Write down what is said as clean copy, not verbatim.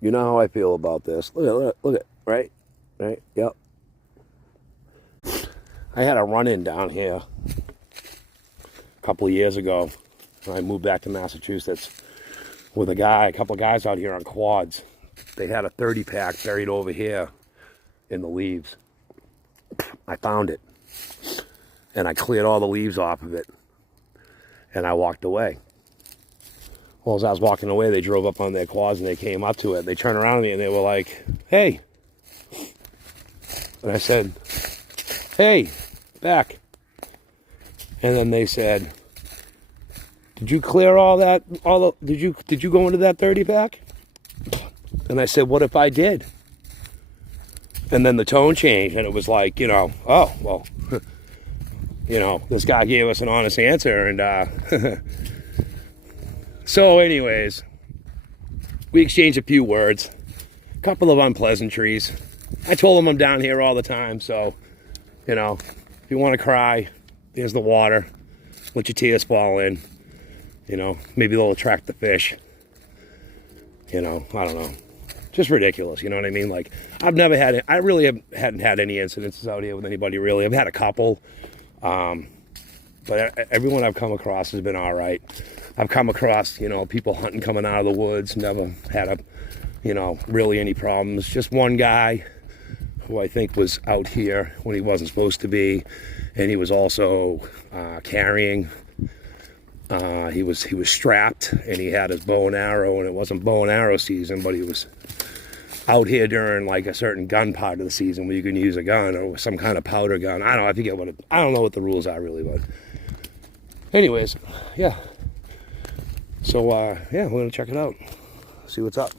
You know how I feel about this. Look at, right? Right? Yep. I had a run-in down here a couple of years ago when I moved back to Massachusetts with a couple of guys out here on quads. They had a 30 pack buried over here in the leaves. I found it and I cleared all the leaves off of it and I walked away. Well, as I was walking away, they drove up on their quads and they came up to it. They turned around to me and they were like, "Hey." And I said, "Hey, back." And then they said, "Did you clear all that? Did you go into that 30 pack?" And I said, "What if I did?" And then the tone changed and it was like, oh, well, this guy gave us an honest answer. And so anyways, we exchanged a few words, a couple of unpleasantries. I told him I'm down here all the time. So, if you want to cry, there's the water. Let your tears fall in. Maybe they'll attract the fish. I don't know. Just ridiculous, you know what I mean? Like, I really hadn't had any incidences out here with anybody, really. I've had a couple, but everyone I've come across has been all right. I've come across, people hunting coming out of the woods, never had really any problems. Just one guy who I think was out here when he wasn't supposed to be, and he was also carrying. He was strapped, and he had his bow and arrow, and it wasn't bow and arrow season, but he was out here during like a certain gun part of the season where you can use a gun or some kind of powder gun. I don't know what the rules are really, but anyways, yeah. So we're gonna check it out, see what's up.